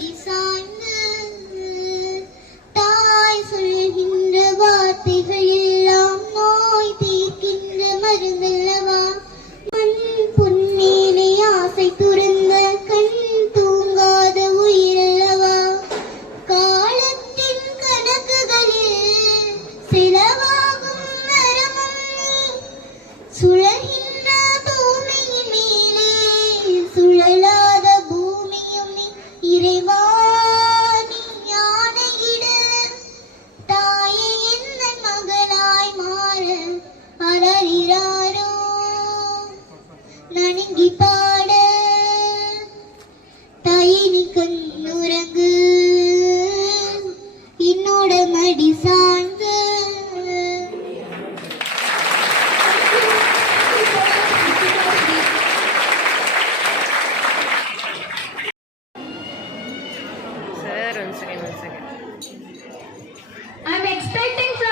மடி சாய்ந்து தாய் சொல்கின்ற வார்த்தைகள் எல்லாம் நோய் தீர்க்கின்ற மருந்தல்லவா. மண் பொன்மேலே ஆசை துறந்த கண் தூங்காத உயிரல்லவா. காலத்தின் கணக்குகளில் செலவாகும் மரமும் சுழகின்ற பூமியின் மேலே சுழலாத பூமியும் இறைவா நீ ஆணையிடு. தாயே எந்த மகளாய் மாற அலறிறாரோ நடுங்கி பாட. தாயே நீ கண்ணுறங்கு என்னோட மடி சாய்ந்து. Sir, one second. I'm expecting from